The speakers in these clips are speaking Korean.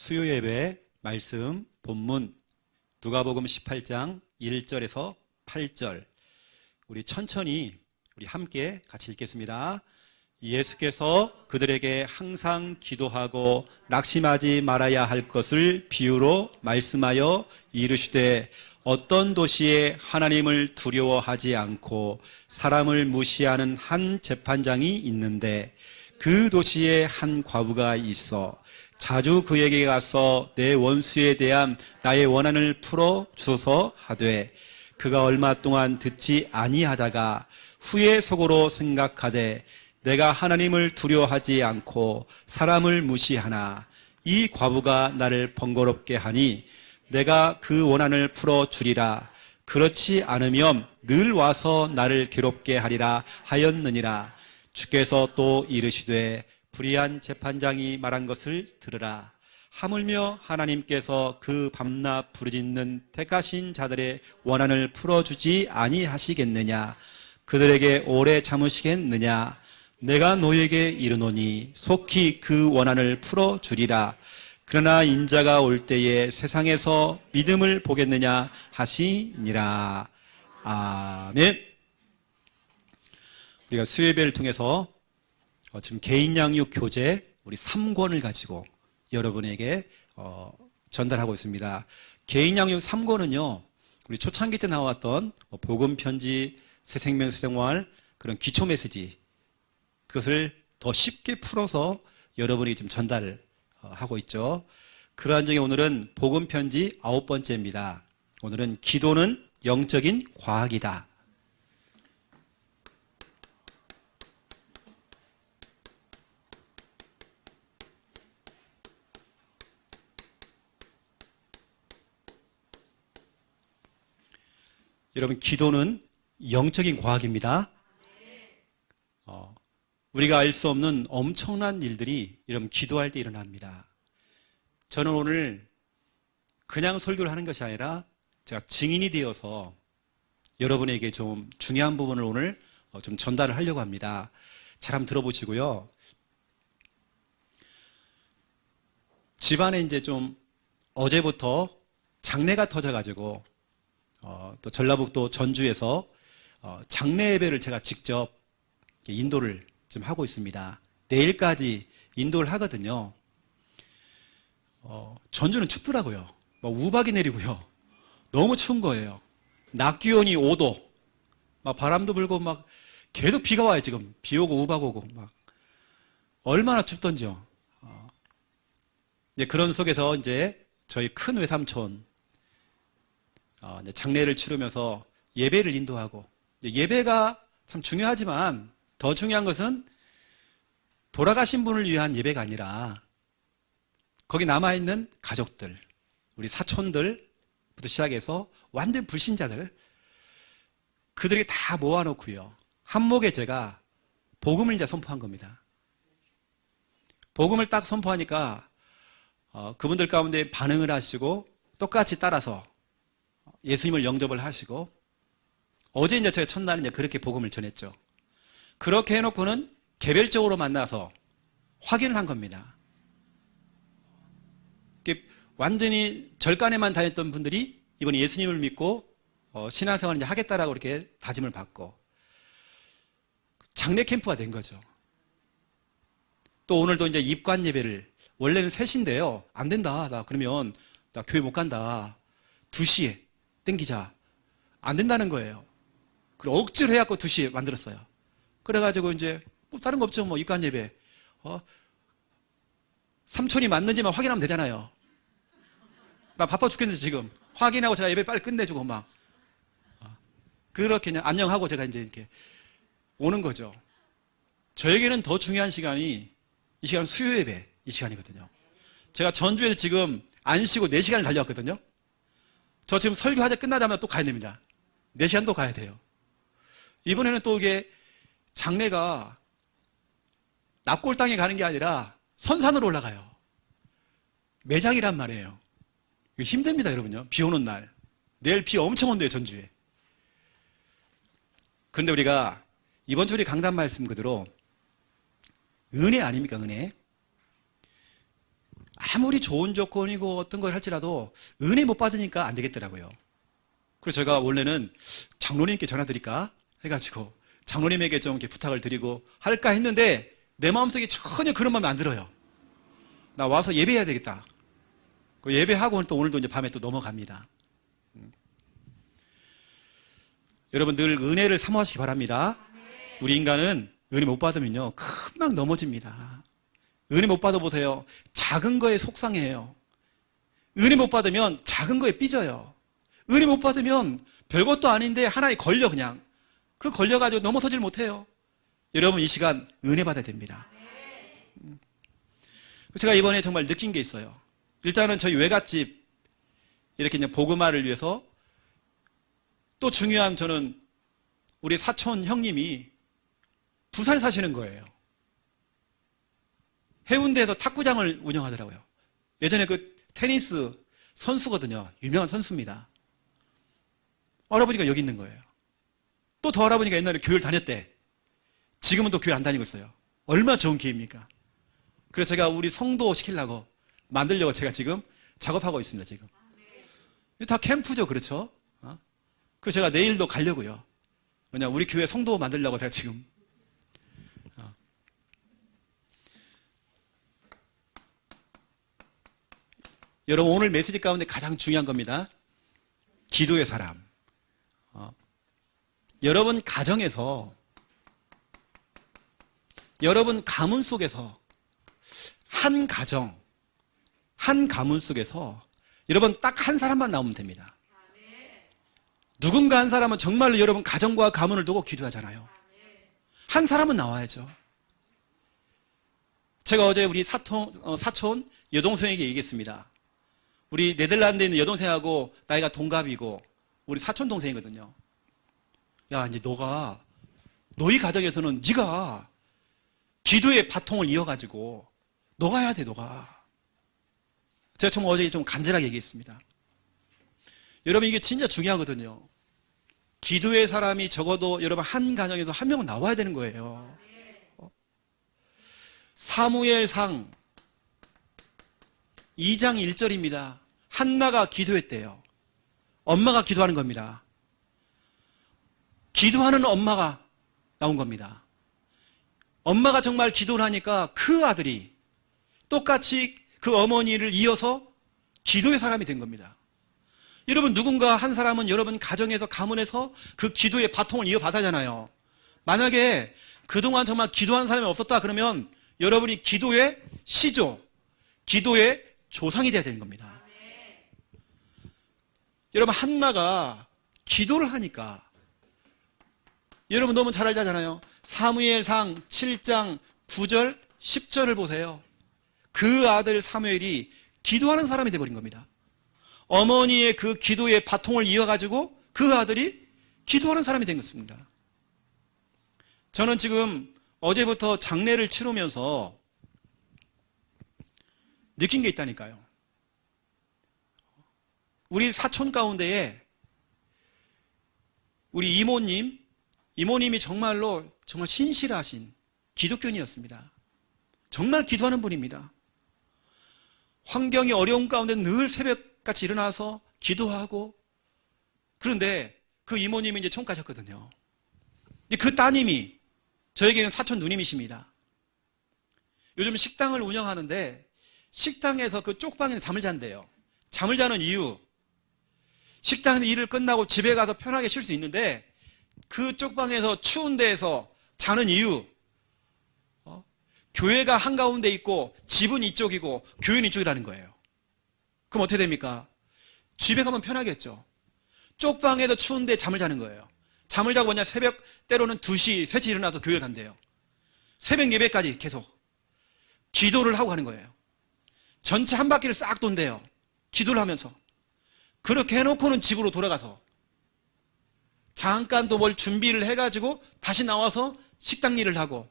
수요예배 말씀 본문 누가복음 18장 1절에서 8절 우리 천천히 우리 함께 같이 읽겠습니다. 예수께서 그들에게 항상 기도하고 낙심하지 말아야 할 것을 비유로 말씀하여 이르시되 어떤 도시에 하나님을 두려워하지 않고 사람을 무시하는 한 재판장이 있는데 그 도시에 한 과부가 있어 자주 그에게 가서 내 원수에 대한 나의 원한을 풀어 주소서 하되 그가 얼마 동안 듣지 아니하다가 후에 속으로 생각하되 내가 하나님을 두려워하지 않고 사람을 무시하나 이 과부가 나를 번거롭게 하니 내가 그 원한을 풀어 주리라. 그렇지 않으면 늘 와서 나를 괴롭게 하리라 하였느니라. 주께서 또 이르시되 불의한 재판장이 말한 것을 들으라. 하물며 하나님께서 그 밤낮 부르짖는 택하신 자들의 원한을 풀어주지 아니하시겠느냐. 그들에게 오래 참으시겠느냐. 내가 너에게 이르노니 속히 그 원한을 풀어주리라. 그러나 인자가 올 때에 세상에서 믿음을 보겠느냐 하시니라. 아멘. 우리가 수요예배를 통해서 지금 개인 양육 교재 우리 3권을 가지고 여러분에게 전달하고 있습니다. 개인 양육 3권은요, 우리 초창기 때 나왔던 복음 편지, 새 생명 수생활 그런 기초 메시지 그것을 더 쉽게 풀어서 여러분이 지금 전달을 하고 있죠. 그러한 중에 오늘은 복음 편지 9번째입니다. 오늘은 기도는 영적인 과학이다. 여러분, 기도는 영적인 과학입니다. 우리가 알 수 없는 엄청난 일들이 여러분 기도할 때 일어납니다. 저는 오늘 그냥 설교를 하는 것이 아니라 제가 증인이 되어서 여러분에게 좀 중요한 부분을 오늘 좀 전달을 하려고 합니다. 잘 한번 들어보시고요. 집안에 이제 좀 어제부터 장례가 터져가지고 또 전라북도 전주에서 장례 예배를 제가 직접 인도를 좀 하고 있습니다. 내일까지 인도를 하거든요. 전주는 춥더라고요. 막 우박이 내리고요. 너무 추운 거예요. 낮 기온이 5도, 막 바람도 불고 막 계속 비가 와요. 지금 비 오고 우박 오고 막 얼마나 춥던지요. 이제 그런 속에서 이제 저희 큰 외삼촌 이제 장례를 치르면서 예배를 인도하고, 예배가 참 중요하지만 더 중요한 것은 돌아가신 분을 위한 예배가 아니라 거기 남아있는 가족들, 우리 사촌들부터 시작해서 완전 불신자들, 그들이 다 모아놓고요, 한목에 제가 복음을 이제 선포한 겁니다. 복음을 딱 선포하니까 그분들 가운데 반응을 하시고 똑같이 따라서 예수님을 영접을 하시고, 어제 이제 제가 첫날 이제 그렇게 복음을 전했죠. 그렇게 해놓고는 개별적으로 만나서 확인을 한 겁니다. 완전히 절간에만 다녔던 분들이 이번에 예수님을 믿고 신앙생활을 이제 하겠다라고 이렇게 다짐을 받고 장례 캠프가 된 거죠. 또 오늘도 이제 입관 예배를, 원래는 3시인데요. 안 된다. 그러면 나 교회 못 간다. 2시에 땡기자. 안 된다는 거예요. 그리고 억지로 해갖고 2시에 만들었어요. 그래가지고 이제 뭐 다른 거 없죠. 뭐 입관 예배. 삼촌이 맞는지만 확인하면 되잖아요. 나 바빠 죽겠는데 지금. 확인하고 제가 예배 빨리 끝내주고 막. 그렇게 그냥 안녕하고 제가 이제 이렇게 오는 거죠. 저에게는 더 중요한 시간이 이 시간 수요 예배 이 시간이거든요. 제가 전주에서 지금 안 쉬고 4시간을 달려왔거든요. 저 지금 설교하자 끝나자마자 또 가야 됩니다. 4시간 또 가야 돼요. 이번에는 또 이게 장례가 납골당에 가는 게 아니라 선산으로 올라가요. 매장이란 말이에요. 이거 힘듭니다, 여러분요. 비 오는 날. 내일 비 엄청 온대요, 전주에. 그런데 우리가 이번 주 우리 강단 말씀 그대로 은혜 아닙니까, 은혜? 아무리 좋은 조건이고 어떤 걸 할지라도 은혜 못 받으니까 안 되겠더라고요. 그래서 제가 원래는 장로님께 전화 드릴까 해가지고 장로님에게 좀 이렇게 부탁을 드리고 할까 했는데 내 마음속에 전혀 그런 마음이 안 들어요. 나 와서 예배해야 되겠다. 그 예배하고 또 오늘도 이제 밤에 또 넘어갑니다. 여러분 늘 은혜를 사모하시기 바랍니다. 우리 인간은 은혜 못 받으면요 금방 넘어집니다. 은혜 못 받아보세요. 작은 거에 속상해요. 은혜 못 받으면 작은 거에 삐져요. 은혜 못 받으면 별것도 아닌데 하나에 걸려 그냥. 그 걸려가지고 넘어서질 못해요. 여러분 이 시간 은혜 받아야 됩니다. 제가 이번에 정말 느낀 게 있어요. 일단은 저희 외갓집 이렇게 그냥 복음화를 위해서 또 중요한 저는 우리 사촌 형님이 부산에 사시는 거예요. 해운대에서 탁구장을 운영하더라고요. 예전에 그 테니스 선수거든요. 유명한 선수입니다. 할아버지가 여기 있는 거예요. 또 더 할아버지가 옛날에 교회를 다녔대. 지금은 또 교회 안 다니고 있어요. 얼마나 좋은 기회입니까? 그래서 제가 우리 성도 시키려고 만들려고 제가 지금 작업하고 있습니다. 지금. 다 캠프죠. 그렇죠? 그래서 제가 내일도 가려고요. 왜냐 우리 교회 성도 만들려고 제가 지금 여러분 오늘 메시지 가운데 가장 중요한 겁니다. 기도의 사람. 여러분 가정에서 여러분 가문 속에서 한 가정 한 가문 속에서 여러분 딱 한 사람만 나오면 됩니다. 누군가 한 사람은 정말로 여러분 가정과 가문을 두고 기도하잖아요. 한 사람은 나와야죠. 제가 어제 우리 사촌 여동생에게 얘기했습니다. 우리 네덜란드에 있는 여동생하고 나이가 동갑이고 우리 사촌 동생이거든요. 야 이제 너희 가정에서는 네가 기도의 바통을 이어가지고 너가 해야 돼. 너가. 제가 정말 어제 좀 간절하게 얘기했습니다. 여러분 이게 진짜 중요하거든요. 기도의 사람이 적어도 여러분 한 가정에서 한 명은 나와야 되는 거예요. 사무엘상 2장 1절입니다. 한나가 기도했대요. 엄마가 기도하는 겁니다. 기도하는 엄마가 나온 겁니다. 엄마가 정말 기도를 하니까 그 아들이 똑같이 그 어머니를 이어서 기도의 사람이 된 겁니다. 여러분 누군가 한 사람은 여러분 가정에서 가문에서 그 기도의 바통을 이어받아잖아요. 만약에 그동안 정말 기도하는 사람이 없었다 그러면 여러분이 기도의 시조, 기도의 조상이 돼야 되는 겁니다. 여러분 한나가 기도를 하니까 여러분 너무 잘 알잖아요. 사무엘상 7장 9절 10절을 보세요. 그 아들 사무엘이 기도하는 사람이 돼버린 겁니다. 어머니의 그 기도의 바통을 이어가지고 그 아들이 기도하는 사람이 된 것입니다. 저는 지금 어제부터 장례를 치르면서 느낀 게 있다니까요. 우리 사촌 가운데에 우리 이모님이 정말 신실하신 기독교인이었습니다. 정말 기도하는 분입니다. 환경이 어려운 가운데 늘 새벽같이 일어나서 기도하고 그런데 그 이모님이 이제 총 가셨거든요. 그 따님이 저에게는 사촌 누님이십니다. 요즘 식당을 운영하는데 식당에서 그 쪽방에서 잠을 잔대요. 잠을 자는 이유 식당에서 일을 끝나고 집에 가서 편하게 쉴 수 있는데 그 쪽방에서 추운 데에서 자는 이유 교회가 한가운데 있고 집은 이쪽이고 교회는 이쪽이라는 거예요. 그럼 어떻게 됩니까? 집에 가면 편하겠죠. 쪽방에도 추운데 잠을 자는 거예요. 잠을 자고 뭐냐 새벽 때로는 2시, 3시 일어나서 교회를 간대요. 새벽 예배까지 계속 기도를 하고 가는 거예요. 전체 한 바퀴를 싹 돈대요. 기도를 하면서. 그렇게 해놓고는 집으로 돌아가서 잠깐 또 뭘 준비를 해가지고 다시 나와서 식당 일을 하고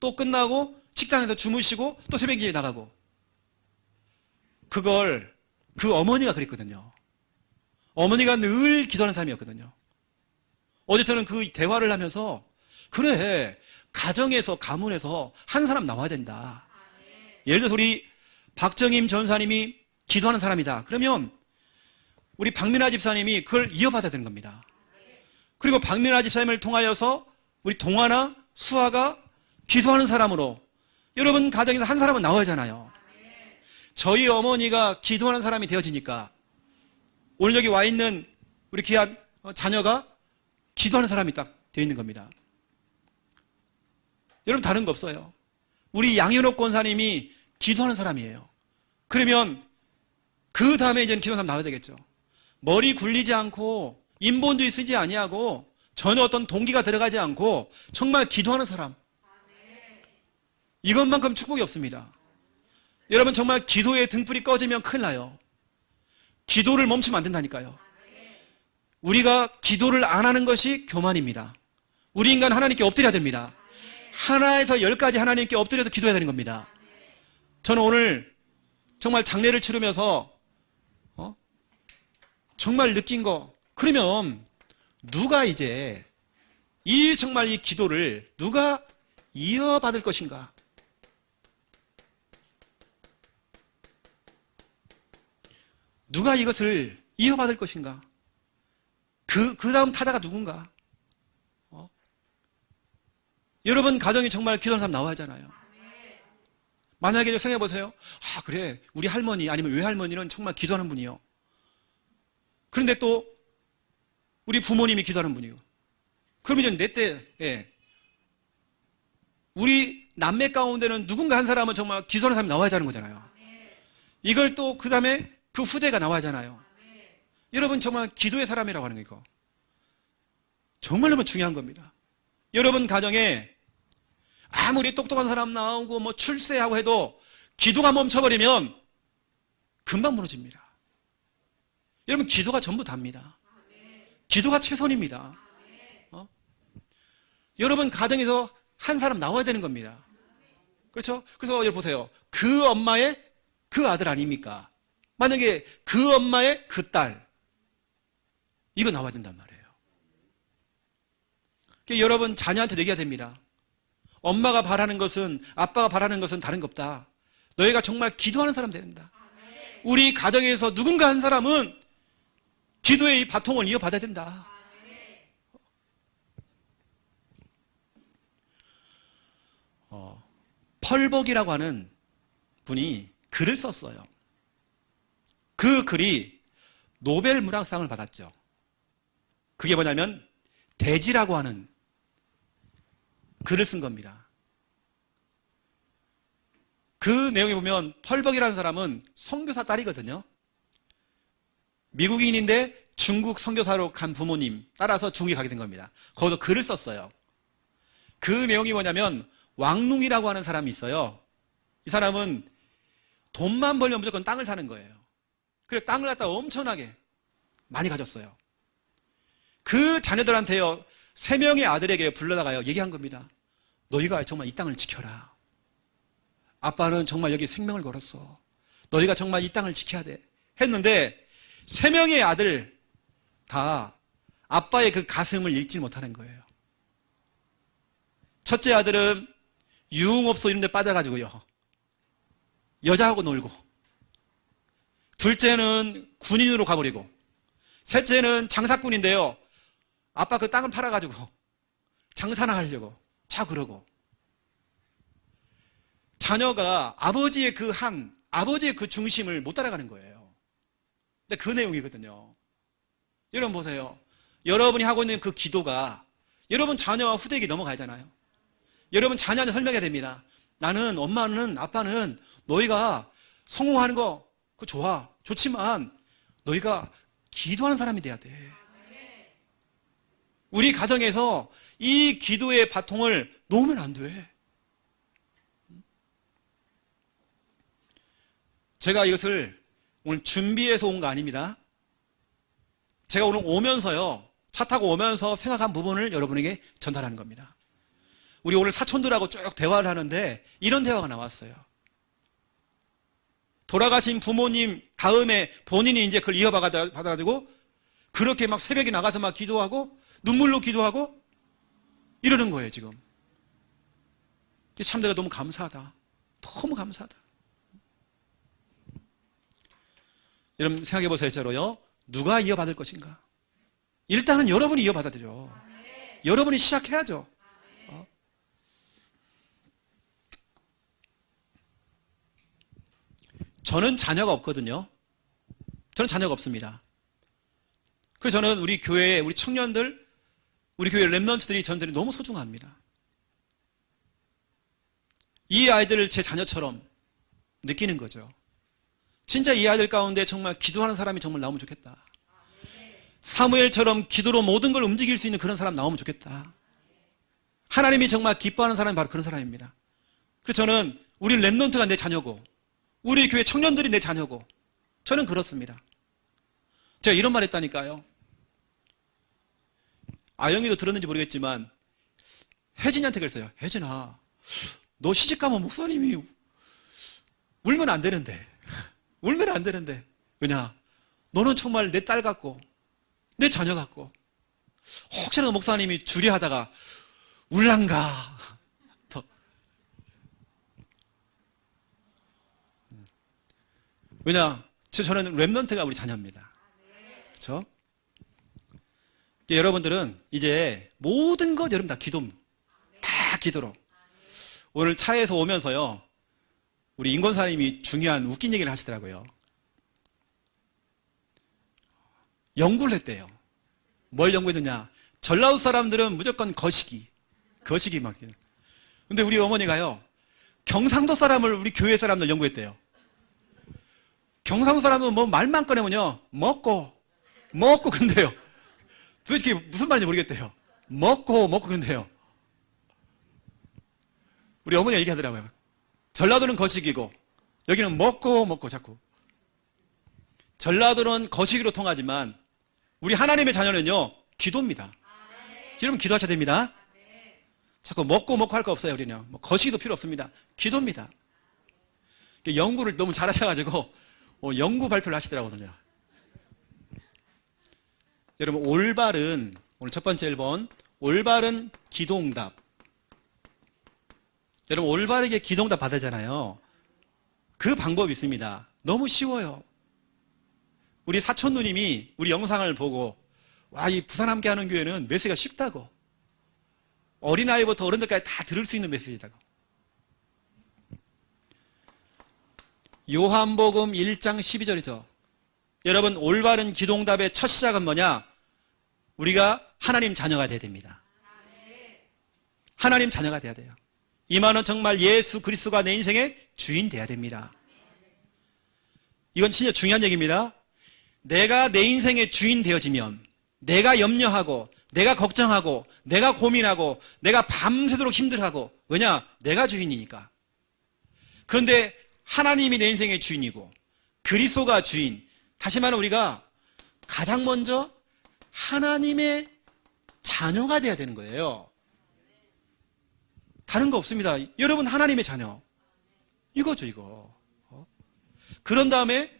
또 끝나고 식당에서 주무시고 또 새벽 기도에 나가고 그걸 그 어머니가 그랬거든요. 어머니가 늘 기도하는 사람이었거든요. 어제 저는 그 대화를 하면서 그래 가정에서 가문에서 한 사람 나와야 된다. 예를 들어서 우리 박정임 전사님이 기도하는 사람이다. 그러면 우리 박민아 집사님이 그걸 이어받아야 되는 겁니다. 그리고 박민아 집사님을 통하여서 우리 동아나 수아가 기도하는 사람으로 여러분 가정에서 한 사람은 나와야잖아요. 저희 어머니가 기도하는 사람이 되어지니까 오늘 여기 와 있는 우리 귀한 자녀가 기도하는 사람이 딱 되어 있는 겁니다. 여러분 다른 거 없어요. 우리 양현옥 권사님이 기도하는 사람이에요. 그러면 그 다음에 이제는 기도하는 사람 나와야 되겠죠. 머리 굴리지 않고 인본주의 쓰지 아니하고 전혀 어떤 동기가 들어가지 않고 정말 기도하는 사람. 이것만큼 축복이 없습니다. 여러분 정말 기도의 등불이 꺼지면 큰일 나요. 기도를 멈추면 안 된다니까요. 우리가 기도를 안 하는 것이 교만입니다. 우리 인간 하나님께 엎드려야 됩니다. 하나에서 10가지 하나님께 엎드려서 기도해야 되는 겁니다. 저는 오늘 정말 장례를 치르면서 정말 느낀 거, 그러면 누가 이제 정말 이 기도를 누가 이어받을 것인가? 누가 이것을 이어받을 것인가? 그 다음 타자가 누군가? 여러분 가정이 정말 기도하는 사람 나와야 하잖아요. 만약에 생각해 보세요. 아 그래 우리 할머니 아니면 외할머니는 정말 기도하는 분이요. 그런데 또 우리 부모님이 기도하는 분이요. 그러면 이제 내 때 우리 남매 가운데는 누군가 한 사람은 정말 기도하는 사람이 나와야 하는 거잖아요. 이걸 또 그 다음에 그 후대가 나와야 하잖아요. 여러분 정말 기도의 사람이라고 하는 거 정말 너무 중요한 겁니다. 여러분 가정에 아무리 똑똑한 사람 나오고 뭐 출세하고 해도 기도가 멈춰버리면 금방 무너집니다. 여러분 기도가 전부 답니다. 기도가 최선입니다. 여러분 가정에서 한 사람 나와야 되는 겁니다. 그렇죠? 그래서 여러분 보세요. 그 엄마의 그 아들 아닙니까? 만약에 그 엄마의 그 딸, 이거 나와야 된단 말이에요. 그러니까 여러분 자녀한테 얘기해야 됩니다. 엄마가 바라는 것은, 아빠가 바라는 것은 다른 거 없다. 너희가 정말 기도하는 사람 된다. 우리 가정에서 누군가 한 사람은 기도의 이 바통을 이어받아야 된다. 펄벅이라고 하는 분이 글을 썼어요. 그 글이 노벨 문학상을 받았죠. 그게 뭐냐면 대지라고 하는 글을 쓴 겁니다. 그 내용에 보면 펄벅이라는 사람은 선교사 딸이거든요. 미국인인데 중국 선교사로 간 부모님 따라서 중국에 가게 된 겁니다. 거기서 글을 썼어요. 그 내용이 뭐냐면 왕룽이라고 하는 사람이 있어요. 이 사람은 돈만 벌면 무조건 땅을 사는 거예요. 그래서 땅을 갖다가 엄청나게 많이 가졌어요. 그 자녀들한테요, 3명의 아들에게 불러다가요, 얘기한 겁니다. 너희가 정말 이 땅을 지켜라. 아빠는 정말 여기 생명을 걸었어. 너희가 정말 이 땅을 지켜야 돼. 했는데 3명의 아들 다 아빠의 그 가슴을 읽지 못하는 거예요. 첫째 아들은 유흥업소 이런 데 빠져가지고요, 여자하고 놀고, 둘째는 군인으로 가버리고, 셋째는 장사꾼인데요, 아빠 그 땅을 팔아가지고 장사나 하려고 자 그러고, 자녀가 아버지의 아버지의 그 중심을 못 따라가는 거예요. 근데 그 내용이거든요. 여러분 보세요. 여러분이 하고 있는 그 기도가 여러분 자녀와 후대에게 넘어가잖아요. 여러분 자녀한테 설명해야 됩니다. 나는, 엄마는, 아빠는 너희가 성공하는 거 그거 좋아. 좋지만 너희가 기도하는 사람이 돼야 돼. 우리 가정에서 이 기도의 바통을 놓으면 안 돼. 제가 이것을 오늘 준비해서 온 거 아닙니다. 제가 오늘 오면서요, 차 타고 오면서 생각한 부분을 여러분에게 전달하는 겁니다. 우리 오늘 사촌들하고 쭉 대화를 하는데 이런 대화가 나왔어요. 돌아가신 부모님 다음에 본인이 이제 그걸 이어받아가지고 그렇게 막 새벽에 나가서 막 기도하고 눈물로 기도하고 이러는 거예요, 지금. 참 내가 너무 감사하다. 너무 감사하다. 여러분 생각해 보세요. 진짜로요. 누가 이어받을 것인가? 일단은 여러분이 이어받아야 되죠. 여러분이 시작해야죠. 저는 자녀가 없거든요. 저는 자녀가 없습니다. 그래서 저는 우리 교회에 우리 청년들, 우리 교회 렘넌트들이 저들이 너무 소중합니다. 이 아이들을 제 자녀처럼 느끼는 거죠. 진짜 이 아이들 가운데 정말 기도하는 사람이 정말 나오면 좋겠다. 사무엘처럼 기도로 모든 걸 움직일 수 있는 그런 사람 나오면 좋겠다. 하나님이 정말 기뻐하는 사람이 바로 그런 사람입니다. 그래서 저는 우리 렘넌트가 내 자녀고 우리 교회 청년들이 내 자녀고 저는 그렇습니다. 제가 이런 말 했다니까요. 아영이도 들었는지 모르겠지만 혜진이한테 그랬어요. 혜진아, 너 시집가면 목사님이 울면 안 되는데 울면 안 되는데 왜냐? 너는 정말 내 딸 같고 내 자녀 같고 혹시라도 목사님이 주례하다가 울란가 왜냐? 저는 렘넌트가 우리 자녀입니다. 그렇죠? 여러분들은 이제 모든 것 여러분 다 다 기도로. 오늘 차에서 오면서요, 우리 인권사님이 중요한 웃긴 얘기를 하시더라고요. 연구를 했대요. 뭘 연구했느냐? 전라도 사람들은 무조건 거시기 막. 근데 우리 어머니가요, 경상도 사람을 우리 교회 사람들 연구했대요. 경상도 사람은 뭐 말만 꺼내면요, 먹고 근데요. 도대체 무슨 말인지 모르겠대요. 먹고 근데요. 우리 어머니가 얘기하더라고요. 전라도는 거시기고 여기는 먹고 자꾸. 전라도는 거시기로 통하지만 우리 하나님의 자녀는요, 기도입니다. 여러분 기도하셔야 됩니다. 자꾸 먹고 할 거 없어요. 우리는 뭐 거시기도 필요 없습니다. 기도입니다. 연구를 너무 잘하셔가지고 연구 발표를 하시더라고요. 여러분 올바른, 오늘 첫 번째 1번 올바른 기도응답. 여러분 올바르게 기도응답 받으잖아요. 그 방법이 있습니다. 너무 쉬워요. 우리 사촌 누님이 우리 영상을 보고 와, 이 부산 함께하는 교회는 메시지가 쉽다고, 어린아이부터 어른들까지 다 들을 수 있는 메시지다고. 요한복음 1장 12절이죠. 여러분 올바른 기도응답의 첫 시작은 뭐냐? 우리가 하나님 자녀가 돼야 됩니다. 하나님 자녀가 돼야 돼요. 이만은 정말 예수 그리스도가 내 인생의 주인 돼야 됩니다. 이건 진짜 중요한 얘기입니다. 내가 내 인생의 주인 되어지면 내가 염려하고 내가 걱정하고 내가 고민하고 내가 밤새도록 힘들어하고, 왜냐? 내가 주인이니까. 그런데 하나님이 내 인생의 주인이고 그리스도가 주인. 다시 말하면 우리가 가장 먼저 하나님의 자녀가 돼야 되는 거예요. 다른 거 없습니다. 여러분 하나님의 자녀. 이거죠, 이거. 그런 다음에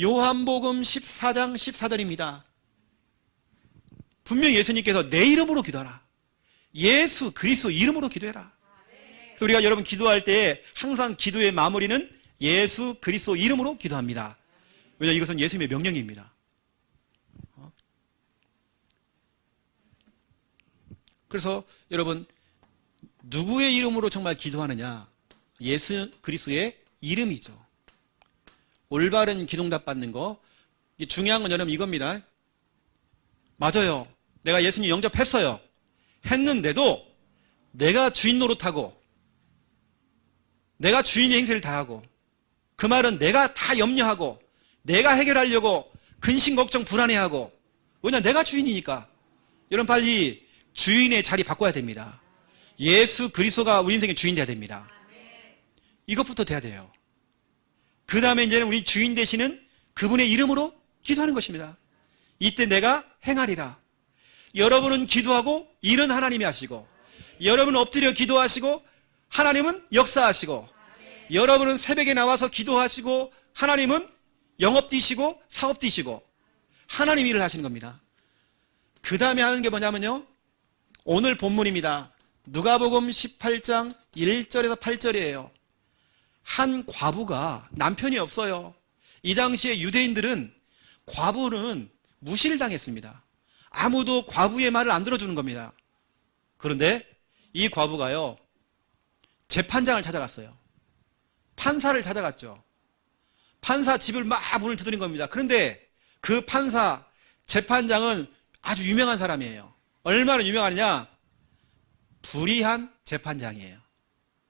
요한복음 14장 14절입니다. 분명히 예수님께서 내 이름으로 기도하라. 예수 그리스도 이름으로 기도해라. 그래서 우리가 여러분 기도할 때 항상 기도의 마무리는 예수 그리스도 이름으로 기도합니다. 왜냐하면 이것은 예수님의 명령입니다. 그래서 여러분 누구의 이름으로 정말 기도하느냐? 예수 그리스도의 이름이죠. 올바른 기도응답 받는 거, 중요한 건 여러분 이겁니다. 맞아요. 내가 예수님 영접했어요. 했는데도 내가 주인 노릇하고 내가 주인의 행세를 다하고, 그 말은 내가 다 염려하고 내가 해결하려고 근심 걱정 불안해하고, 왜냐? 내가 주인이니까. 여러분 빨리 주인의 자리 바꿔야 됩니다. 예수 그리스도가 우리 인생의 주인 돼야 됩니다. 이것부터 돼야 돼요. 그 다음에 이제는 우리 주인 되시는 그분의 이름으로 기도하는 것입니다. 이때 내가 행하리라. 여러분은 기도하고 일은 하나님이 하시고, 여러분은 엎드려 기도하시고 하나님은 역사하시고, 여러분은 새벽에 나와서 기도하시고 하나님은 영업 뛰시고 사업 뛰시고 하나님 일을 하시는 겁니다. 그 다음에 하는 게 뭐냐면요, 오늘 본문입니다. 누가복음 18장 1절에서 8절이에요. 한 과부가 남편이 없어요. 이 당시에 유대인들은 과부는 무시를 당했습니다. 아무도 과부의 말을 안 들어주는 겁니다. 그런데 이 과부가요, 재판장을 찾아갔어요. 판사를 찾아갔죠. 판사 집을 막 문을 두드린 겁니다. 그런데 그 판사, 재판장은 아주 유명한 사람이에요. 얼마나 유명하냐? 불의한 재판장이에요.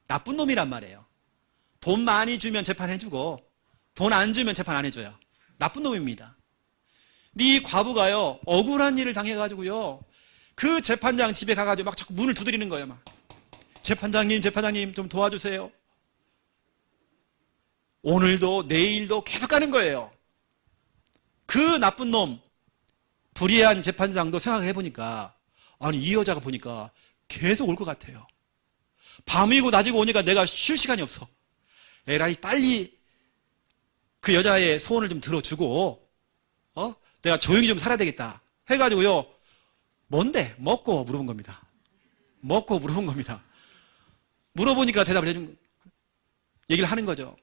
나쁜 놈이란 말이에요. 돈 많이 주면 재판해주고 돈 안 주면 재판 안 해줘요. 나쁜 놈입니다. 근데 이 과부가요, 억울한 일을 당해가지고요, 그 재판장 집에 가가지고 막 자꾸 문을 두드리는 거예요. 막 재판장님 좀 도와주세요. 오늘도 내일도 계속 가는 거예요. 그 나쁜 놈, 불의한 재판장도 생각해 보니까, 아니 이 여자가 보니까 계속 올 것 같아요. 밤이고 낮이고 오니까 내가 쉴 시간이 없어. 에라이 빨리 그 여자의 소원을 좀 들어주고 내가 조용히 좀 살아야 되겠다 해가지고요, 뭔데? 먹고 물어본 겁니다. 먹고 물어본 겁니다. 물어보니까 대답을 해준, 얘기를 하는 거죠.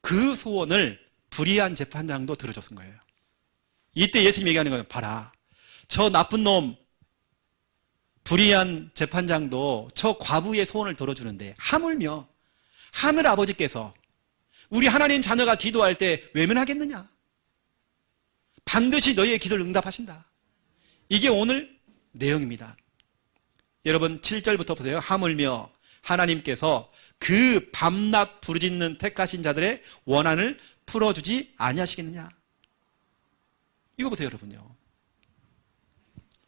그 소원을 불의한 재판장도 들어줬은 거예요. 이때 예수님이 얘기하는 거예요. 봐라, 저 나쁜 놈 불의한 재판장도 저 과부의 소원을 들어주는데 하물며 하늘 아버지께서 우리 하나님 자녀가 기도할 때 외면하겠느냐? 반드시 너희의 기도를 응답하신다. 이게 오늘 내용입니다. 여러분 7절부터 보세요. 하물며 하나님께서 그 밤낮 부르짖는 택하신 자들의 원한을 풀어주지 아니하시겠느냐? 이거 보세요, 여러분요.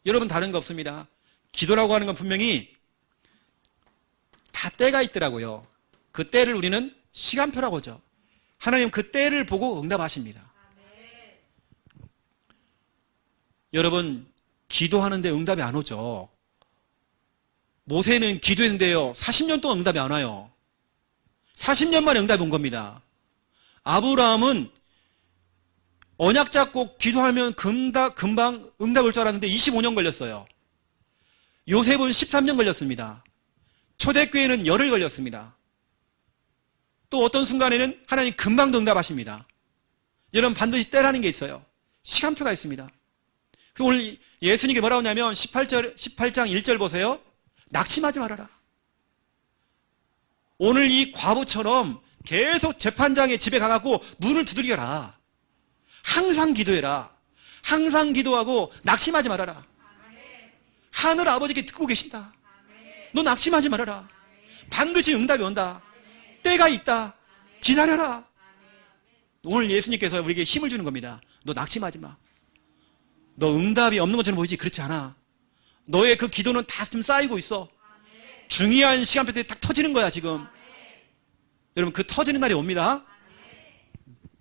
여러분 다른 거 없습니다. 기도라고 하는 건 분명히 다 때가 있더라고요. 그 때를 우리는 시간표라고 하죠. 하나님 그 때를 보고 응답하십니다. 여러분 기도하는데 응답이 안 오죠. 모세는 기도했는데요, 40년 동안 응답이 안 와요. 40년 만에 응답이 온 겁니다. 아브라함은 언약 잡고 기도하면 금방 응답 올 줄 알았는데 25년 걸렸어요. 요셉은 13년 걸렸습니다. 초대교회는 열흘 걸렸습니다. 또 어떤 순간에는 하나님 금방도 응답하십니다. 여러분 반드시 때라는 게 있어요. 시간표가 있습니다. 그래서 오늘 예수님이 뭐라고 하냐면 18장 1절 보세요. 낙심하지 말아라. 오늘 이 과부처럼 계속 재판장의 집에 가갖고 문을 두드려라. 항상 기도해라. 항상 기도하고 낙심하지 말아라. 하늘 아버지께 듣고 계신다. 너 낙심하지 말아라. 반드시 응답이 온다. 때가 있다. 기다려라. 오늘 예수님께서 우리에게 힘을 주는 겁니다. 너 낙심하지 마. 너 응답이 없는 것처럼 보이지? 그렇지 않아. 너의 그 기도는 다 좀 쌓이고 있어. 중요한 시간표 때 딱 터지는 거야 지금. 여러분 그 터지는 날이 옵니다.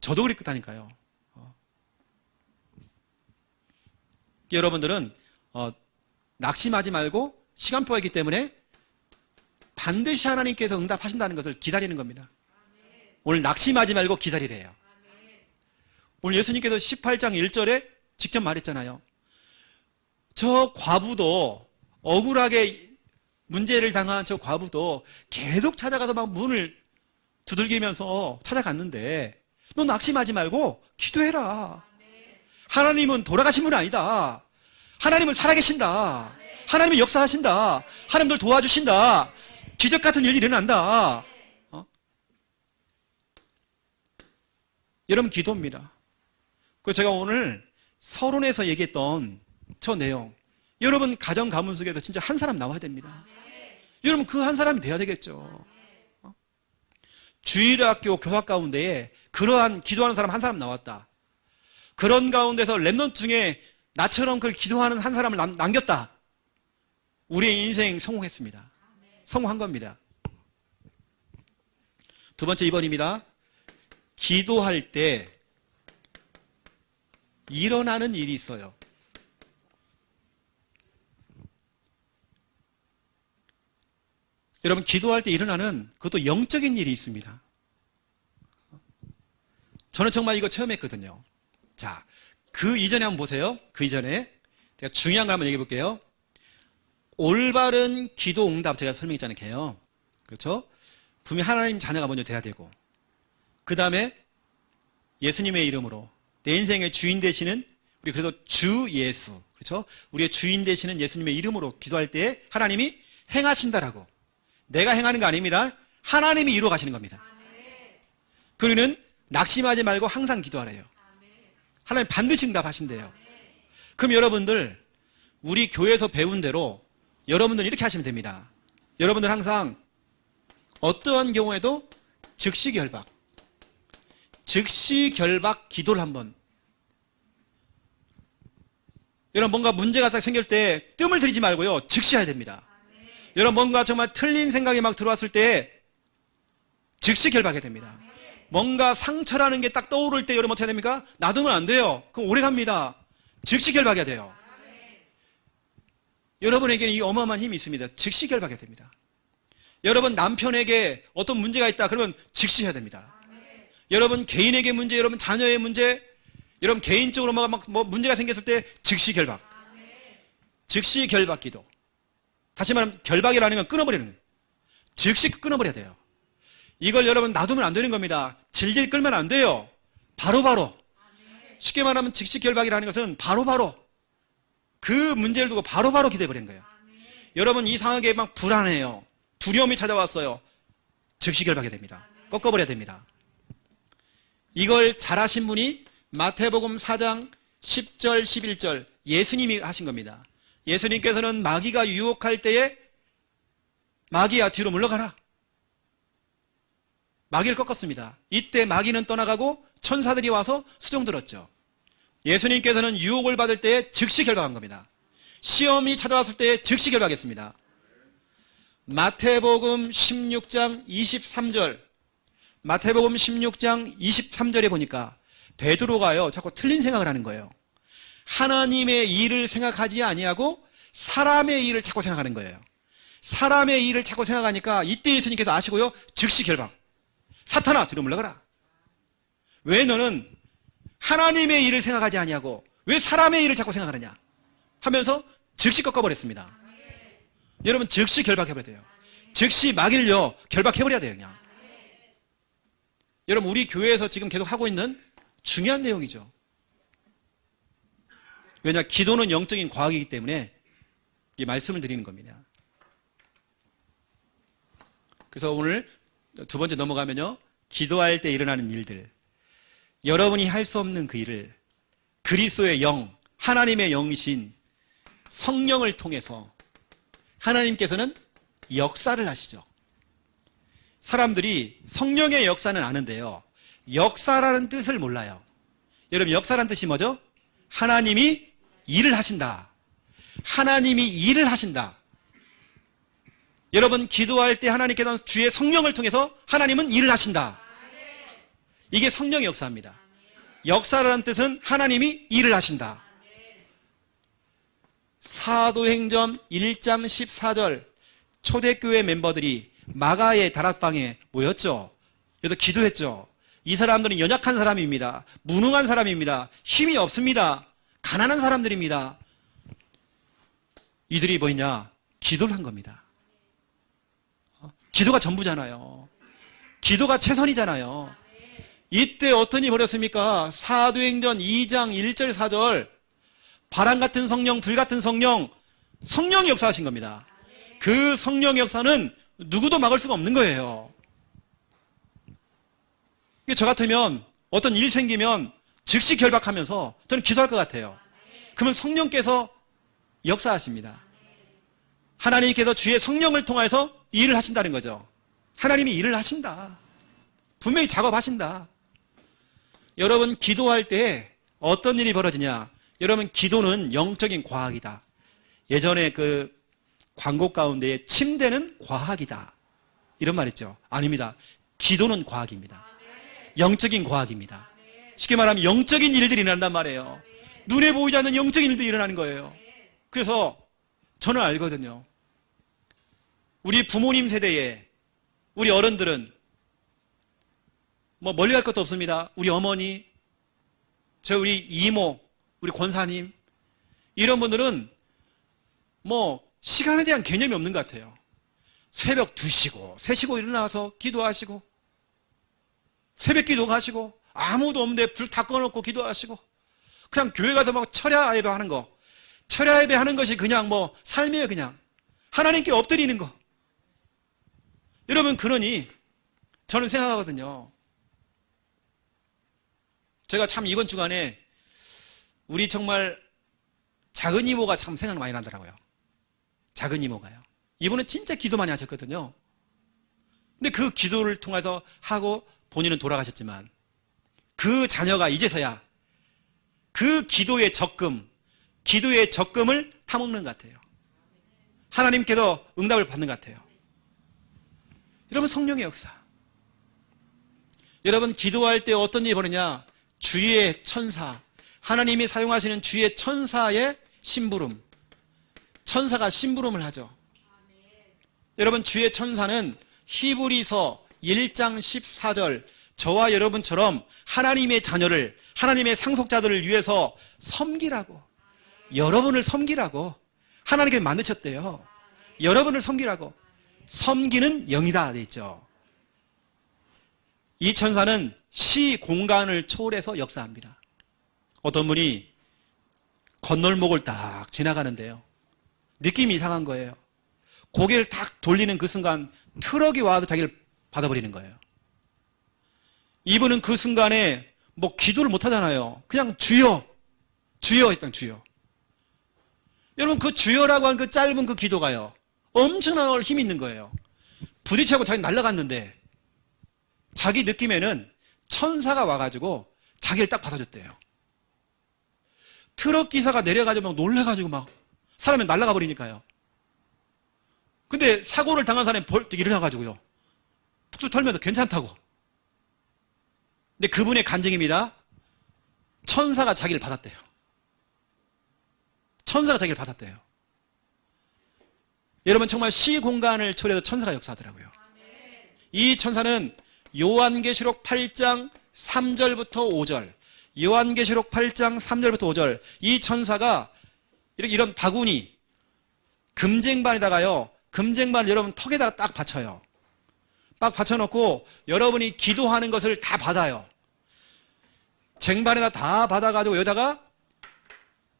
저도 그랬다니까요. 여러분들은 낙심하지 말고 시간표가 있기 때문에 반드시 하나님께서 응답하신다는 것을 기다리는 겁니다. 오늘 낙심하지 말고 기다리래요. 오늘 예수님께서 18장 1절에 직접 말했잖아요. 저 과부도, 억울하게 문제를 당한 저 과부도 계속 찾아가서 막 문을 두들기면서 찾아갔는데 너 낙심하지 말고 기도해라. 하나님은 돌아가신 분이 아니다. 하나님은 살아계신다. 하나님은 역사하신다. 하나님들 도와주신다. 기적 같은 일이 일어난다. 여러분 기도입니다. 그래서 제가 오늘 서론에서 얘기했던 저 내용, 여러분 가정 가문 속에서 진짜 한 사람 나와야 됩니다. 여러분 그 한 사람이 돼야 되겠죠. 주일학교 교사 가운데에 그러한 기도하는 사람 한 사람 나왔다. 그런 가운데서 렘넌트 중에 나처럼 그 기도하는 한 사람을 남겼다. 우리의 인생 성공했습니다. 성공한 겁니다. 두 번째 2번입니다. 기도할 때 일어나는 일이 있어요. 여러분 기도할 때 일어나는 그것도 영적인 일이 있습니다. 저는 정말 이거 처음 했거든요. 자, 그 이전에 한번 보세요. 그 이전에 제가 중요한 거 한번 얘기해 볼게요. 올바른 기도 응답 제가 설명했잖아요. 그렇죠? 분명히 하나님 자녀가 먼저 돼야 되고, 그 다음에 예수님의 이름으로 내 인생의 주인 되시는 우리 그래도 주 예수, 그렇죠? 우리의 주인 되시는 예수님의 이름으로 기도할 때 하나님이 행하신다라고. 내가 행하는 거 아닙니다. 하나님이 이루어 가시는 겁니다. 그리고는 낙심하지 말고 항상 기도하래요. 하나님 반드시 응답하신대요. 그럼 여러분들 우리 교회에서 배운 대로 여러분들 이렇게 하시면 됩니다. 여러분들 항상 어떠한 경우에도 즉시 결박 기도를 한번. 여러분 뭔가 문제가 딱 생길 때 뜸을 들이지 말고요. 즉시 해야 됩니다. 여러분 뭔가 정말 틀린 생각이 막 들어왔을 때 즉시 결박해야 됩니다. 뭔가 상처라는 게 딱 떠오를 때 여러분 어떻게 해야 됩니까? 놔두면 안 돼요. 그럼 오래 갑니다. 즉시 결박해야 돼요. 여러분에게는 이 어마어마한 힘이 있습니다. 즉시 결박해야 됩니다. 여러분 남편에게 어떤 문제가 있다 그러면 즉시 해야 됩니다. 여러분 개인에게 문제, 여러분 자녀의 문제, 여러분 개인적으로 뭐 문제가 생겼을 때 즉시 결박. 즉시 결박 기도. 다시 말하면 결박이라는 건 끊어버리는 거예요. 즉시 끊어버려야 돼요. 이걸 여러분 놔두면 안 되는 겁니다. 질질 끌면 안 돼요. 바로바로. 쉽게 말하면 즉시 결박이라는 것은 바로바로 그 문제를 두고 바로바로 기도해버리는 거예요. 여러분 이상하게 막 불안해요. 두려움이 찾아왔어요. 즉시 결박해야 됩니다. 꺾어버려야 됩니다. 이걸 잘하신 분이 마태복음 4장 10절 11절 예수님이 하신 겁니다. 예수님께서는 마귀가 유혹할 때에 마귀야 뒤로 물러가라. 마귀를 꺾었습니다. 이때 마귀는 떠나가고 천사들이 와서 수종 들었죠. 예수님께서는 유혹을 받을 때에 즉시 결박한 겁니다. 시험이 찾아왔을 때에 즉시 결박했습니다. 마태복음 16장 23절 마태복음 16장 23절에 보니까 베드로가요 자꾸 틀린 생각을 하는 거예요. 하나님의 일을 생각하지 아니하고 사람의 일을 자꾸 생각하는 거예요. 사람의 일을 자꾸 생각하니까 이때 예수님께서 아시고요 즉시 결박. 사탄아 뒤로 물러가라. 왜 너는 하나님의 일을 생각하지 아니하고 왜 사람의 일을 자꾸 생각하느냐 하면서 즉시 꺾어버렸습니다. 여러분 즉시 결박해버려야 돼요. 즉시 마귀를요 결박해버려야 돼요. 그냥 여러분 우리 교회에서 지금 계속 하고 있는 중요한 내용이죠. 왜냐 기도는 영적인 과학이기 때문에 이 말씀을 드리는 겁니다. 그래서 오늘 두 번째 넘어가면요 기도할 때 일어나는 일들, 여러분이 할 수 없는 그 일을 그리스도의 영, 하나님의 영이신 성령을 통해서 하나님께서는 역사를 하시죠. 사람들이 성령의 역사는 아는데요 역사라는 뜻을 몰라요. 여러분 역사라는 뜻이 뭐죠? 하나님이 일을 하신다. 하나님이 일을 하신다. 여러분 기도할 때 하나님께서는 주의 성령을 통해서 하나님은 일을 하신다. 이게 성령의 역사입니다. 역사라는 뜻은 하나님이 일을 하신다. 사도행전 1장 14절 초대교회 멤버들이 마가의 다락방에 모였죠. 여기서 기도했죠. 이 사람들은 연약한 사람입니다. 무능한 사람입니다. 힘이 없습니다. 가난한 사람들입니다. 이들이 뭐냐? 기도를 한 겁니다. 기도가 전부잖아요. 기도가 최선이잖아요. 이때 어떤 일이 벌였습니까? 사도행전 2장 1절 4절 바람 같은 성령, 불 같은 성령, 성령이 역사하신 겁니다. 그 성령의 역사는 누구도 막을 수가 없는 거예요. 저 같으면 어떤 일이 생기면 즉시 결박하면서 저는 기도할 것 같아요. 그러면 성령께서 역사하십니다. 하나님께서 주의 성령을 통해서 일을 하신다는 거죠. 하나님이 일을 하신다. 분명히 작업하신다. 여러분 기도할 때 어떤 일이 벌어지냐? 여러분 기도는 영적인 과학이다. 예전에 그 광고 가운데 침대는 과학이다. 이런 말 있죠. 아닙니다. 기도는 과학입니다. 영적인 과학입니다. 쉽게 말하면 영적인 일들이 일어난단 말이에요. 눈에 보이지 않는 영적인 일들이 일어나는 거예요. 그래서 저는 알거든요. 우리 부모님 세대에 우리 어른들은 뭐 멀리 갈 것도 없습니다. 우리 어머니, 우리 이모, 우리 권사님 이런 분들은 뭐 시간에 대한 개념이 없는 것 같아요. 새벽 2시고 3시고 일어나서 기도하시고 새벽 기도 가시고 아무도 없는데 불 다 꺼놓고 기도하시고 그냥 교회 가서 막 철야 예배 하는 거, 철야 예배 하는 것이 그냥 뭐 삶이에요. 그냥 하나님께 엎드리는 거. 여러분, 그러니 저는 생각하거든요. 제가 참 이번 주간에 우리 정말 작은 이모가 참 생각 많이 나더라고요. 작은 이모가요. 이분은 진짜 기도 많이 하셨거든요. 근데 그 기도를 통해서 하고 본인은 돌아가셨지만 그 자녀가 이제서야 그 기도의 적금을 타먹는 것 같아요. 하나님께서 응답을 받는 것 같아요. 여러분, 성령의 역사. 여러분, 기도할 때 어떤 일이 벌어지냐? 주의 천사, 하나님이 사용하시는 주의 천사의 심부름. 천사가 심부름을 하죠. 여러분, 주의 천사는 히브리서 1장 14절, 저와 여러분처럼 하나님의 자녀를, 하나님의 상속자들을 위해서 섬기라고, 여러분을 섬기라고 하나님께 만드셨대요. 여러분을 섬기라고. 섬기는 영이다 돼 있죠. 이 천사는 시 공간을 초월해서 역사합니다. 어떤 분이 건널목을 딱 지나가는데요, 느낌이 이상한 거예요. 고개를 딱 돌리는 그 순간 트럭이 와서 자기를 받아버리는 거예요. 이분은 그 순간에 뭐 기도를 못 하잖아요. 그냥 주여, 주여 했던 주여. 여러분, 그 주여라고 한 그 짧은 그 기도가요, 엄청난 힘이 있는 거예요. 부딪혀고 자기 날아갔는데 자기 느낌에는 천사가 와가지고 자기를 딱 받아줬대요. 트럭 기사가 내려가지고 막 놀래가지고 막 사람이 날아가 버리니까요. 근데 사고를 당한 사람이 벌떡 일어나가지고요, 툭툭 털면서 괜찮다고. 근데 그분의 간증입니다. 천사가 자기를 받았대요. 천사가 자기를 받았대요. 여러분, 정말 시 공간을 초월해서 천사가 역사하더라고요. 이 천사는 요한계시록 8장 3절부터 5절, 요한계시록 8장 3절부터 5절, 이 천사가 이런 바구니, 금쟁반에다가요, 금쟁반을 여러분 턱에다가 딱 받쳐요. 딱 받쳐놓고 여러분이 기도하는 것을 다 받아요. 쟁반에다 다 받아가지고 여기다가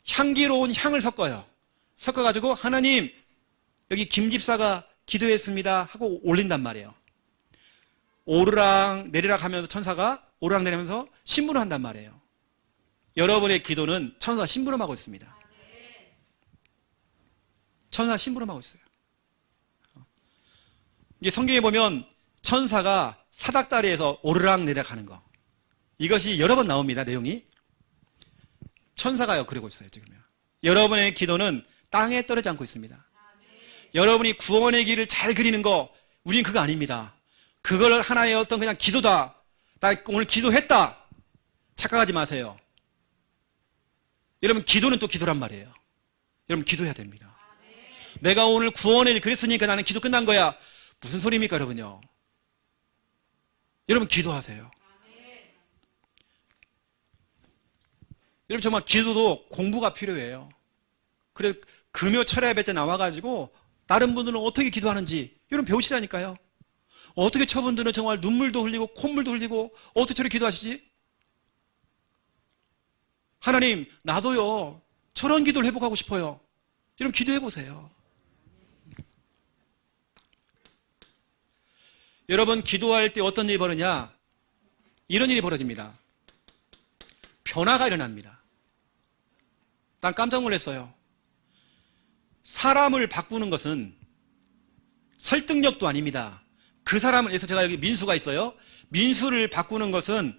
향기로운 향을 섞어요. 섞어가지고 하나님, 여기 김 집사가 기도했습니다 하고 올린단 말이에요. 오르락 내리락 하면서 천사가 오르락 내리면서 심부름 한단 말이에요. 여러분의 기도는 천사가 심부름하고 있습니다. 천사가 심부름하고 있어요. 이게 성경에 보면 천사가 사닥다리에서 오르락 내리락 하는 거, 이것이 여러 번 나옵니다. 내용이. 천사가요 그러고 있어요. 지금요. 여러분의 기도는 땅에 떨어지지 않고 있습니다. 여러분이 구원의 길을 잘 그리는 거, 우린 그거 아닙니다. 그걸 하나의 어떤 그냥 기도다, 나 오늘 기도했다 착각하지 마세요. 여러분, 기도는 또 기도란 말이에요. 여러분, 기도해야 됩니다. 내가 오늘 구원의 길 그랬으니까 나는 기도 끝난 거야, 무슨 소리입니까 여러분요. 여러분, 기도하세요. 여러분, 정말 기도도 공부가 필요해요. 그래, 금요 철야 예배 때 나와가지고 다른 분들은 어떻게 기도하는지 여러분 배우시라니까요. 어떻게 저분들은 정말 눈물도 흘리고 콧물도 흘리고 어떻게 저렇게 기도하시지? 하나님, 나도요 저런 기도를 회복하고 싶어요. 여러분, 기도해 보세요. 여러분, 기도할 때 어떤 일이 벌어지냐? 이런 일이 벌어집니다. 변화가 일어납니다. 난 깜짝 놀랐어요. 사람을 바꾸는 것은 설득력도 아닙니다. 그 사람을, 그래서 제가 여기 민수가 있어요. 민수를 바꾸는 것은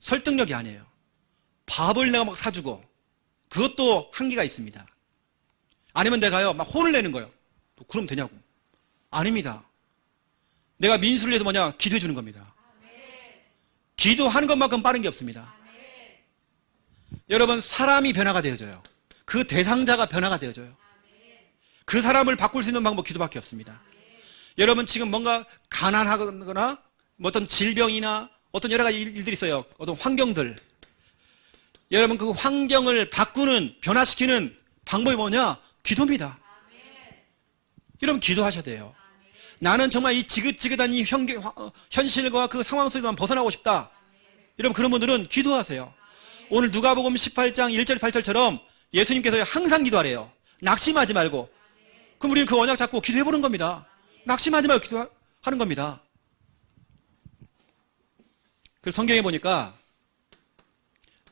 설득력이 아니에요. 밥을 내가 막 사주고, 그것도 한계가 있습니다. 아니면 내가요 막 혼을 내는 거예요. 그럼 되냐고. 아닙니다. 내가 민수를 위해서 뭐냐? 기도해 주는 겁니다. 기도하는 것만큼 빠른 게 없습니다. 여러분, 사람이 변화가 되어져요. 그 대상자가 변화가 되어져요. 그 사람을 바꿀 수 있는 방법, 기도밖에 없습니다. 여러분, 지금 뭔가 가난하거나 어떤 질병이나 어떤 여러 가지 일들이 있어요. 어떤 환경들. 여러분, 그 환경을 바꾸는, 변화시키는 방법이 뭐냐? 기도입니다. 여러분, 기도하셔야 돼요. 나는 정말 이 지긋지긋한 이 현실과 그 상황 속에서만 벗어나고 싶다. 여러분 그런 분들은 기도하세요. 오늘 누가복음 18장 1절 8절처럼 예수님께서 항상 기도하래요. 낙심하지 말고. 그럼 우리는 그 언약 잡고 기도해보는 겁니다. 낙심하지 말고 기도하는 겁니다. 그래서 성경에 보니까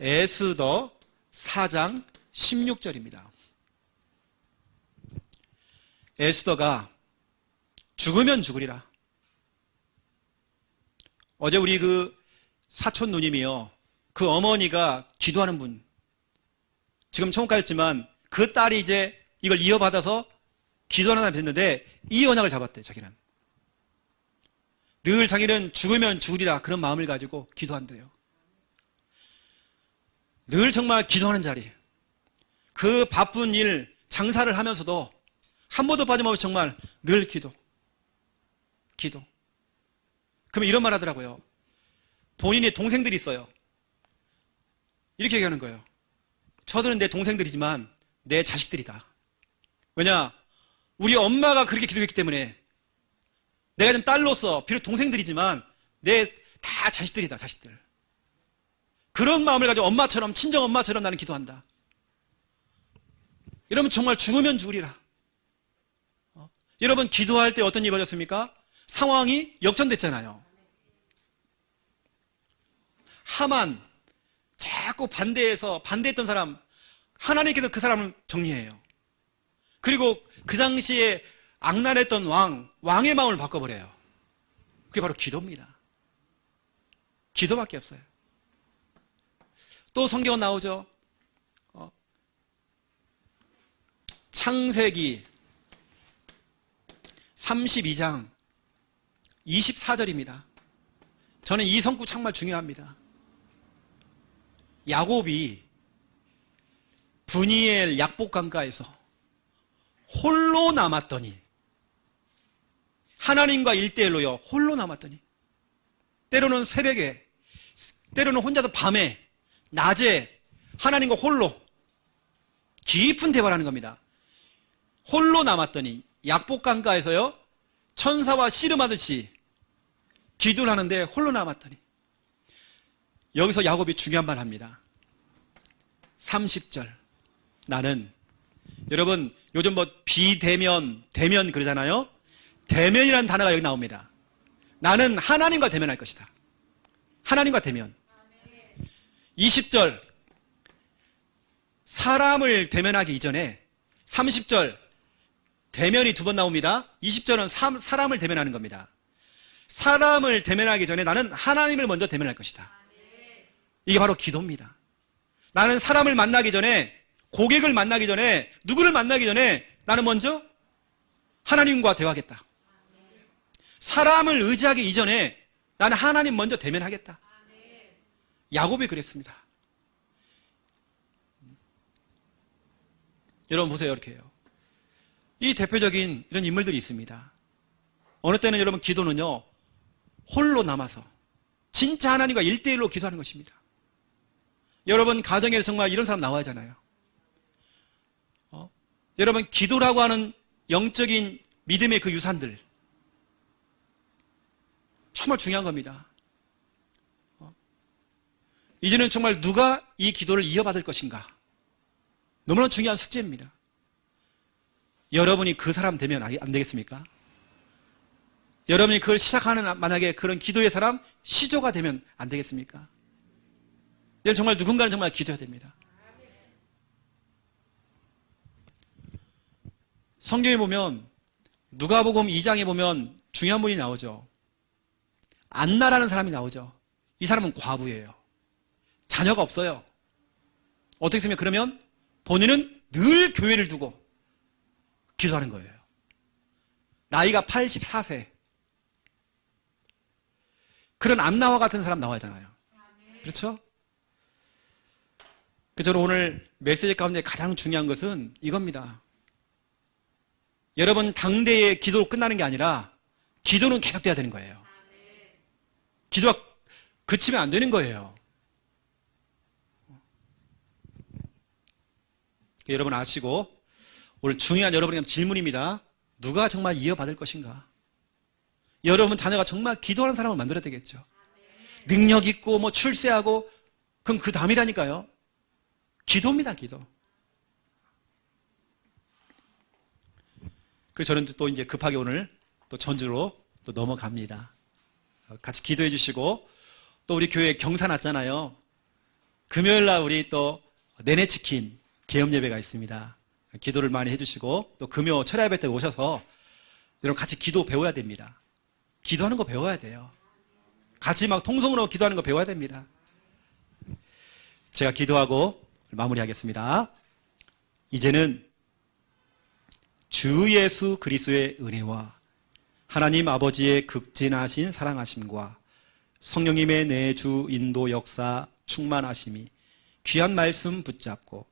에스더 4장 16절입니다. 에스더가 죽으면 죽으리라. 어제 우리 그 사촌 누님이요, 그 어머니가 기도하는 분, 지금 천국 가셨지만 그 딸이 이제 이걸 이어받아서 기도하는 사람이 됐는데 이 언약을 잡았대. 자기는 늘 자기는 죽으면 죽으리라 그런 마음을 가지고 기도한대요. 늘 정말 기도하는 자리, 그 바쁜 일 장사를 하면서도 한 번도 빠짐없이 정말 늘 기도. 그러면 이런 말 하더라고요. 본인의 동생들이 있어요. 이렇게 얘기하는 거예요. 저들은 내 동생들이지만 내 자식들이다. 왜냐? 우리 엄마가 그렇게 기도했기 때문에 내가 좀 딸로서 비록 동생들이지만 내 다 자식들이다. 자식들. 그런 마음을 가지고 엄마처럼, 친정 엄마처럼 나는 기도한다. 여러분 정말 죽으면 죽으리라. 여러분 기도할 때 어떤 일이 벌어졌습니까? 상황이 역전됐잖아요. 하만 자꾸 반대했던 사람, 하나님께서 그 사람을 정리해요. 그리고 그 당시에 악난했던 왕의 마음을 바꿔버려요. 그게 바로 기도입니다. 기도밖에 없어요. 또 성경은 나오죠. 창세기 32장 24절입니다. 저는 이 성구 정말 중요합니다. 야곱이 브니엘 약복 강가에서 홀로 남았더니, 하나님과 1대1로요 홀로 남았더니, 때로는 새벽에, 때로는 혼자서 밤에, 낮에 하나님과 홀로 깊은 대화를 하는 겁니다. 홀로 남았더니 약복 강가에서요 천사와 씨름하듯이 기도를 하는데 홀로 남았더니, 여기서 야곱이 중요한 말 합니다. 30절. 나는, 여러분 요즘 뭐 비대면, 대면 그러잖아요. 대면이라는 단어가 여기 나옵니다. 나는 하나님과 대면할 것이다. 하나님과 대면. 20절. 사람을 대면하기 이전에, 30절 대면이 두 번 나옵니다. 20절은 사람을 대면하는 겁니다. 사람을 대면하기 전에 나는 하나님을 먼저 대면할 것이다. 이게 바로 기도입니다. 나는 사람을 만나기 전에, 고객을 만나기 전에, 누구를 만나기 전에 나는 먼저 하나님과 대화하겠다. 사람을 의지하기 이전에 나는 하나님 먼저 대면하겠다. 야곱이 그랬습니다. 여러분 보세요. 이렇게 해요. 이 대표적인 이런 인물들이 있습니다. 어느 때는 여러분 기도는요 홀로 남아서 진짜 하나님과 1대1로 기도하는 것입니다. 여러분 가정에서 정말 이런 사람 나와야 하잖아요. 여러분 기도라고 하는 영적인 믿음의 그 유산들 정말 중요한 겁니다. 이제는 정말 누가 이 기도를 이어받을 것인가, 너무나 중요한 숙제입니다. 여러분이 그 사람 되면 안 되겠습니까? 여러분이 그걸 시작하는, 만약에 그런 기도의 사람, 시조가 되면 안 되겠습니까? 여러분 정말 누군가는 정말 기도해야 됩니다. 성경에 보면, 누가복음 2장에 보면 중요한 분이 나오죠. 안나라는 사람이 나오죠. 이 사람은 과부예요. 자녀가 없어요. 어떻게 쓰면, 그러면 본인은 늘 교회를 두고 기도하는 거예요. 나이가 84세. 그런 안나와 같은 사람 나와야 하잖아요. 그렇죠? 그래서 저는 오늘 메시지 가운데 가장 중요한 것은 이겁니다. 여러분 당대의 기도로 끝나는 게 아니라 기도는 계속돼야 되는 거예요. 기도가 그치면 안 되는 거예요. 여러분 아시고, 오늘 중요한 여러분의 질문입니다. 누가 정말 이어받을 것인가? 여러분 자녀가 정말 기도하는 사람을 만들어야 되겠죠. 능력 있고 뭐 출세하고 그럼 그 다음이라니까요. 기도입니다, 기도. 그래서 저는 또 이제 급하게 오늘 또 전주로 또 넘어갑니다. 같이 기도해 주시고, 또 우리 교회 경사 났잖아요. 금요일 날 우리 또 내내 치킨 개업 예배가 있습니다. 기도를 많이 해주시고, 또 금요 철야 예배 때 오셔서 여러분 같이 기도 배워야 됩니다. 기도하는 거 배워야 돼요. 같이 막 통성으로 기도하는 거 배워야 됩니다. 제가 기도하고 마무리하겠습니다. 이제는 주 예수 그리스도의 은혜와 하나님 아버지의 극진하신 사랑하심과 성령님의 내주 인도 역사 충만하심이 귀한 말씀 붙잡고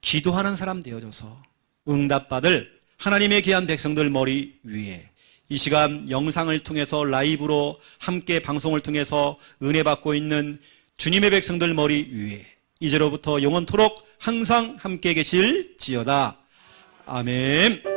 기도하는 사람 되어줘서 응답받을 하나님의 귀한 백성들 머리 위에 이 시간 영상을 통해서 라이브로 함께 방송을 통해서 은혜 받고 있는 주님의 백성들 머리 위에 이제로부터 영원토록 항상 함께 계실지어다. 아멘.